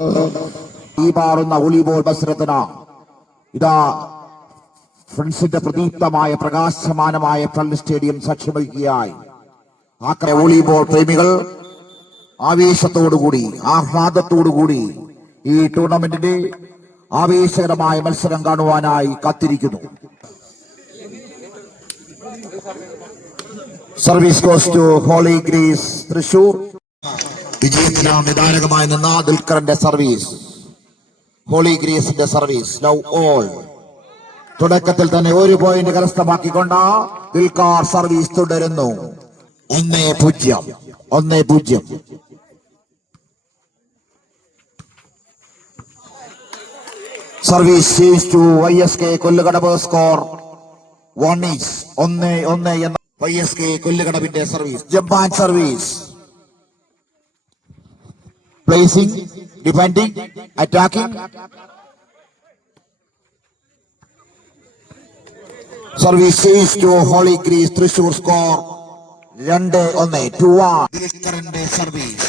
ഈ മാറുന്ന വോളിബോൾ മത്സരത്തിന് ഇതാ ഫ്രണ്ട്സിന്റെ പ്രദീപ്തമായ പ്രകാശമാനമായ പള്ളി സ്റ്റേഡിയം സാക്ഷ്യം വോളിബോൾ പ്രേമികൾ ആവേശത്തോടുകൂടി ആഹ്ലാദത്തോടുകൂടി ഈ ടൂർണമെന്റിന്റെ ആവേശകരമായ മത്സരം കാണുവാനായി കാത്തിരിക്കുന്നു. Service goes to Holy Grace Thrissur. വിജയത്തിന് നിദാനകമായി നിന്ന ദുൽഖറിന്റെ സർവീസ്, ഹോളി ഗ്രേസിന്റെ സർവീസ്. ലവ് ഓൾ തുടക്കത്തിൽ തന്നെ 1 പോയിന്റ് കരസ്ഥമാക്കിക്കൊണ്ട് ദുൽഖർ സർവീസ് തുടരുന്നു. 1-0. Service change to YSK Kollukadavu. Score 1-1 എന്ന YSK കൊല്ലുകടവിന്റെ സർവീസ്. ജപ്പാൻ service. Placing, defending, attacking. Service change to Holy Grace Thrissur. Score 2-1. 2-1 service.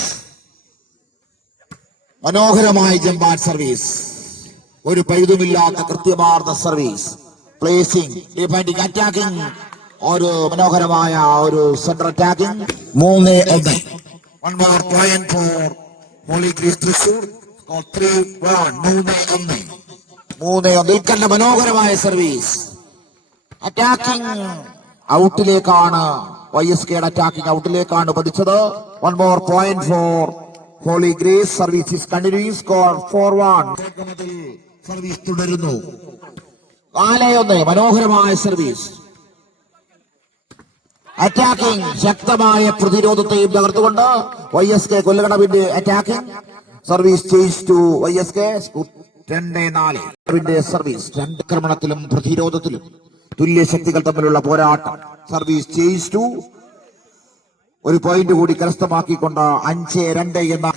മനോഹരമായ ജമ്പാൻ സർവീസ്. ഒരു പഴുതുമില്ലാത്ത കൃത്യമാർന്ന സർവീസ്. Placing, defending, attacking. ഒരു മനോഹരമായ ഒരു centre attacking. 3-1. 1 more point for Holy Grace Thrissur. Score 3-1. 3-1. ദുൽഖറിന്റെ മനോഹരമായ സർവീസ്. അറ്റാക്കിംഗ് ഔട്ടിലേക്കാണ്. YSKയുടെ അറ്റാക്കിംഗ് ഔട്ടിലേക്കാണ് പതിച്ചത്. 1 more point for Holy Grace. Service is continuing. Score 4-1. Service തുടരുന്നു. 4-1. മനോഹരമായ സർവീസ്. അറ്റാക്കിംഗ് ശക്തമായ പ്രതിരോധത്തെയും തകർത്തുകൊണ്ട് YSK കൊല്ലുകടവിന്റെ attacking. Service change to YSK. 2-4 service. 2 ആക്രമണത്തിലും പ്രതിരോധത്തിലും തുല്യ ശക്തികൾ തമ്മിലുള്ള പോരാട്ടം. സർവീസ് ചേഞ്ച് ടു 1 പോയിന്റ് കൂടി കരസ്ഥമാക്കിക്കൊണ്ട് 5-2 എന്ന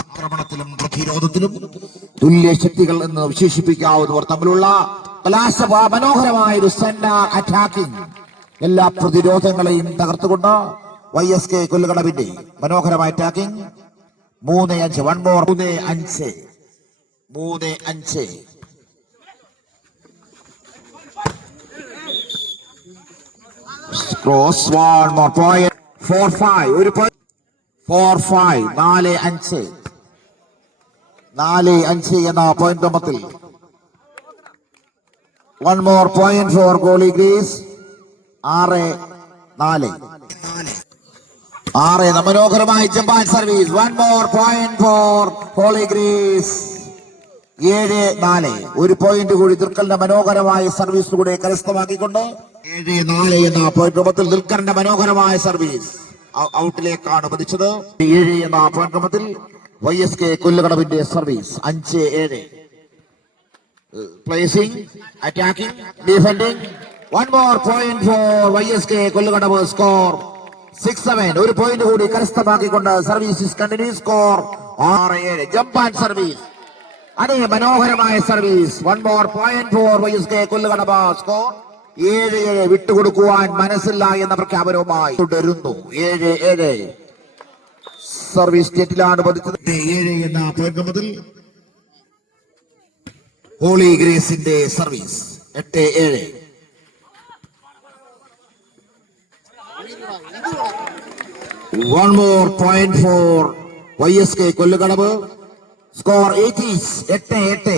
ആക്രമണത്തിലും പ്രതിരോധത്തിലും തുല്യ ശക്തികൾ എന്ന് വിശേഷിപ്പിക്കാവുന്നവർ തമ്മിലുള്ള മനോഹരമായ ഒരു സെന്റർ അറ്റാക്കിംഗ്. എല്ലാ പ്രതിരോധങ്ങളെയും തകർത്തുകൊണ്ട് YSK കൊല്ലുകടവിന്റെ മനോഹരമായ attacking. 3-5. 1 more. 3-5. Cross. 1 more point. 4-5. 1 point. 4-5. 4-5 എന്ന പോയിന്റ് ക്രമത്തിൽ 1 more point for Holy Grace. 6-4. മനോഹരമായ ജപ്പാൻ service. 1 more point for Holy Grace. 7-4. 1 point കൂടി ദുൽഖറിന്റെ മനോഹരമായ സർവീസിലൂടെ കരസ്ഥമാക്കിക്കൊണ്ട് 7-4 എന്ന പോയിന്റ് ക്രമത്തിൽ ദുൽഖറിന്റെ മനോഹരമായ സർവീസ് ഔട്ടിലേക്കാണ് പതിച്ചത്. 7 എന്ന പോയിന്റ് ക്രമത്തിൽ YSK കൊല്ലുകടവിന്റെ service. 5-7. Placing, attacking, defending. 1 more point for YSK Kollukadavu. Score 6-7. 1 point കൂടി കരസ്ഥമാക്കിക്കൊണ്ട് സർവീസ് കണ്ടിന്യൂ. സ്കോർ 6-7. ജമ്പാൻ സർവീസ്. അതേ മനോഹരമായ service. 1 more point for YSK Kollukadavu. Score 7-7. വിട്ടുകൊടുക്കുവാൻ മനസ്സില്ല എന്ന പ്രഖ്യാപനവുമായി തുടരുന്നു. 7-7. സർവീസ് സ്റ്റേറ്റിലാണ് പതിച്ചത്. 7 എന്ന പോയിന്റ് മുതൽ ഹോളി ഗ്രേസിന്റെ service. 8-7. 1 more point for YSK Kollukadavu. Score 8-8.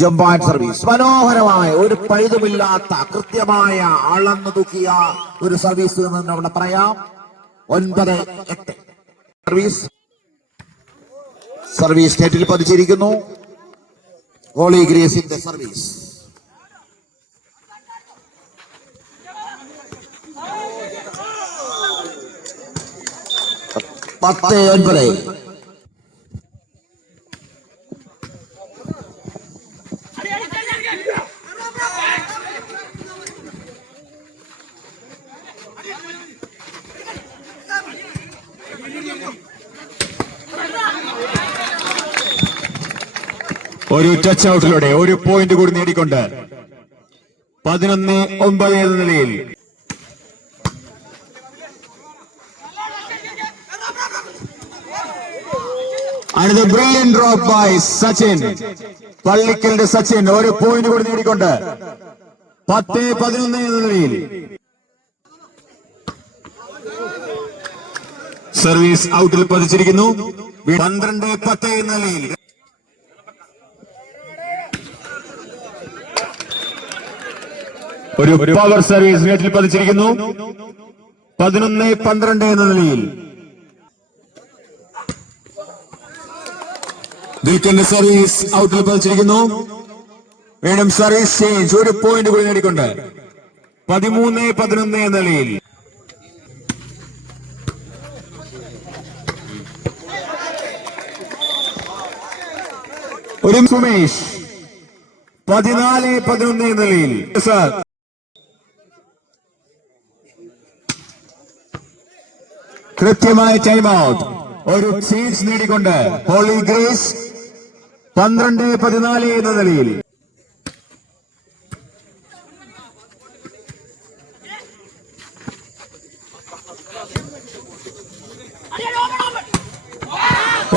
ജമ്പാൻ സർവീസ്. മനോഹരമായ ഒരു പഴുതുമില്ലാത്ത കൃത്യമായ അളന്നു തൂക്കിയ ഒരു സർവീസ് എന്ന് അവിടെ പറയാം. 9-8. സർവീസ് നെറ്റിൽ പതിച്ചിരിക്കുന്നു. ഹോളി ഗ്രേസിന്റെ സർവീസ്. 10-9. ഒരു ടച്ച് ഔട്ടിലൂടെ 1 പോയിന്റ് കൂടി നേടിക്കൊണ്ട് 11-9 എന്ന നിലയിൽ And the brilliant drop by Sachin. പള്ളിക്കലിന്റെ Sachin ഒരു പോയിന്റ് കൂടി നേടിക്കൊണ്ട് 10-11 എന്ന നിലയിൽ സർവീസ് ഔട്ടിൽ പതിച്ചിരിക്കുന്നു. 12-10 എന്ന നിലയിൽ ഒരു പവർ സർവീസ് നെറ്റിൽ പതിച്ചിരിക്കുന്നു. 11-12 എന്ന നിലയിൽ ദിൽക്കന്റെ സർവീസ് ഔട്ടിൽ പതിച്ചിരിക്കുന്നു. വീണ്ടും സർവീസ് ചേഞ്ച് ഒരു പോയിന്റ് കൂടി നേടിക്കൊണ്ട് 13-11 എന്ന നിലയിൽ ഒരു സുമേഷ് 14-11 എന്ന നിലയിൽ കൃത്യമായ ടൈം ഔട്ട് ഒരു ചേഞ്ച് നേടിക്കൊണ്ട് ഹോളി ഗ്രേസ് 12-14 എന്ന നിലയിൽ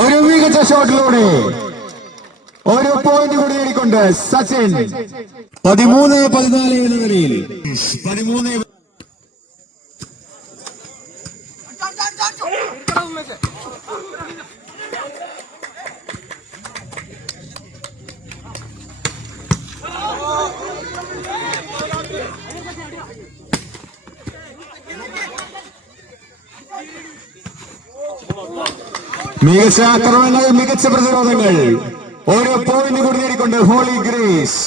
ഒരു മികച്ച ഷോട്ടിലൂടെ ഒരു പോയിന്റ് കൂടി നേടിക്കൊണ്ട് സച്ചിൻ 13-14 എന്ന നിലയിൽ 13 മികച്ച ആക്രമണങ്ങൾ, മികച്ച പ്രതിരോധങ്ങൾ, ഓരോ പോയിന്റ് കൂടി നേടിക്കൊണ്ട് ഹോളി ഗ്രേസ്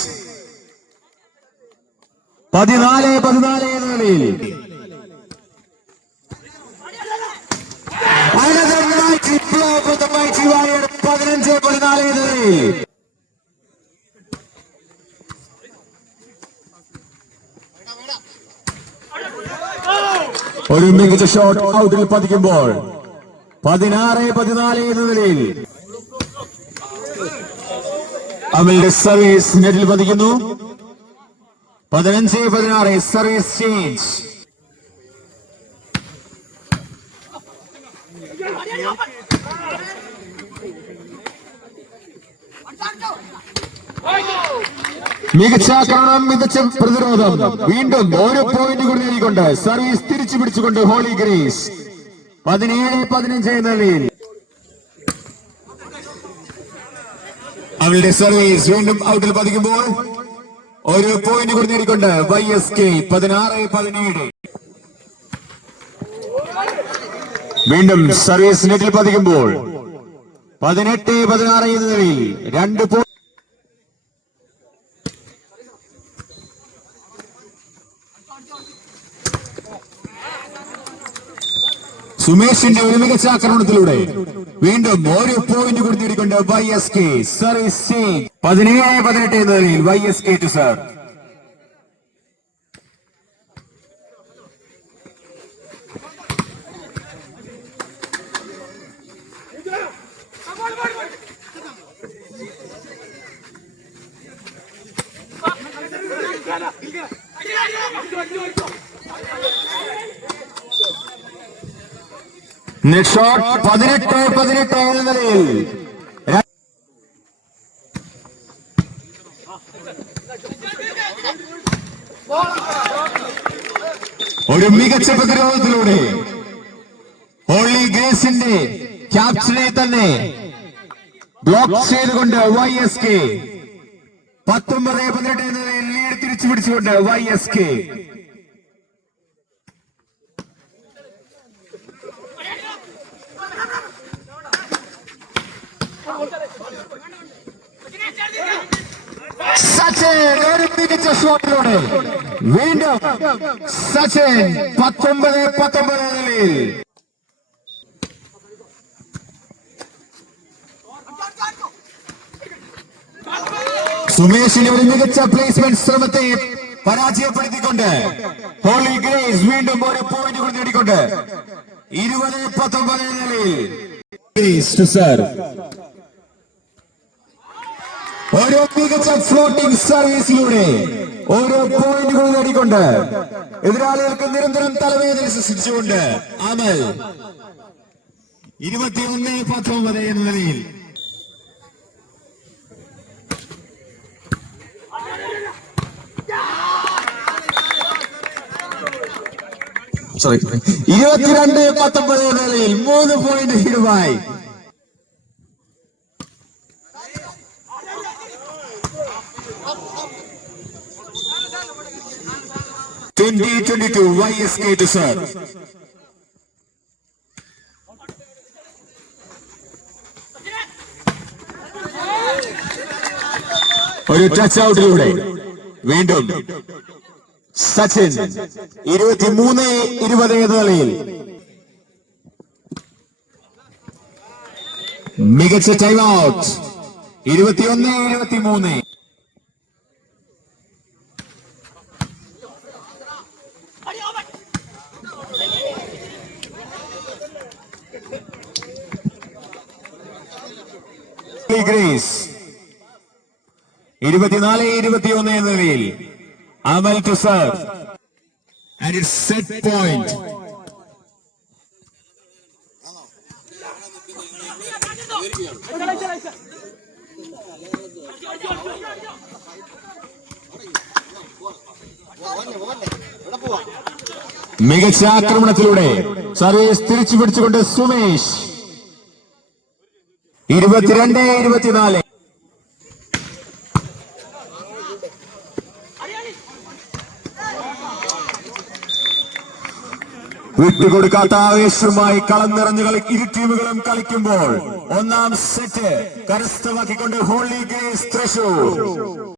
14-14 എന്ന നിലയിൽ 15-14 എന്ന നിലയിൽ ഒരു മികച്ച ഷോട്ട് ഔട്ടിൽ പതിക്കുമ്പോൾ 16-14 എന്ന നിലയിൽ അമലിന്റെ സർവീസ് നെറ്റിൽ പതിക്കുന്നു. 15-16 സർവീസ് ചേഞ്ച് മികച്ച ആക്രമണം, മികച്ച പ്രതിരോധം, വീണ്ടും ഓരോ പോയിന്റ് കൂടി നേടിക്കൊണ്ട് സർവീസ് തിരിച്ചു പിടിച്ചുകൊണ്ട് ഹോളി ഗ്രേസ് 17-15 എന്ന നിലയിൽ അവളുടെ സർവീസ് വീണ്ടും ഔട്ടിൽ പതിക്കുമ്പോൾ ഒരു പോയിന്റ് കൂടി നേടിക്കൊണ്ട് YSK 16-17. വീണ്ടും സർവീസ് നെറ്റിൽ പതിക്കുമ്പോൾ 18-16 എന്ന നിലയിൽ 2 പോയിന്റ്. സുമേഷിന്റെ ഒരു മികച്ച ആക്രമണത്തിലൂടെ വീണ്ടും ഒരു പോയിന്റ് കൂടി നേടിക്കൊണ്ട് YSK സർവീസ് 17-18 എന്ന നിലയിൽ YSK ടു സർ. നെറ്റ് ഷോട്ട് 18-18 എന്ന നിലയിൽ ഒരു മികച്ച പ്രതിരോധത്തിലൂടെ ഹോളി ഗ്രേസിന്റെ ക്യാപ്റ്റനെ തന്നെ ബ്ലോക്ക് ചെയ്തുകൊണ്ട് YSK 19-18 എന്ന നിലയിൽ ലീഡ് തിരിച്ചു പിടിച്ചുകൊണ്ട് YSK. സച്ചിൻ ഒരു മികച്ച ഷോട്ടിലൂടെ വീണ്ടും സച്ചിൻ 19-19 നിലയിൽ സുമേഷിന്റെ ഒരു മികച്ച പ്ലേസ്മെന്റ് ശ്രമത്തെ പരാജയപ്പെടുത്തിക്കൊണ്ട് ഹോളി ഗ്രേസ് വീണ്ടും ഒരു പോയിന്റ് കൂടി നേടിക്കൊണ്ട് 20-19 നിലയിൽ ഓരോ മികച്ച ഫ്ലോട്ടിംഗ് സർവീസിലൂടെ ഓരോ പോയിന്റുകൾ നേടിക്കൊണ്ട് എതിരാളികൾക്ക് നിരന്തരം തലവേദന സൃഷ്ടിച്ചുകൊണ്ട് അമൽ 21-19 എന്ന നിലയിൽ സോറി 22-19 നിലയിൽ 3 പോയിന്റ് ലീഡുമായി 20-22 YSK to serve. ഒരു ടച്ച് ഔട്ടിലൂടെ വീണ്ടും സച്ചിൻ 23-20 നിലയിൽ മികച്ച ടൈം ഔട്ട് 21-23. ഗ്രീസ് 24-21 എന്ന നിലയിൽ Amal to serve and it's set point. മികച്ച ആക്രമണത്തിലൂടെ സർവീസ് തിരിച്ചു പിടിച്ചുകൊണ്ട് സുമേഷ് 22-24. വിട്ടുകൊടുക്കാത്ത ആവേശവുമായി കളം നിറഞ്ഞു ഇരു ടീമുകളും കളിക്കുമ്പോൾ ഒന്നാം സെറ്റ് കരസ്ഥമാക്കിക്കൊണ്ട് ഹോളി ഗ്രേസ് തൃശൂർ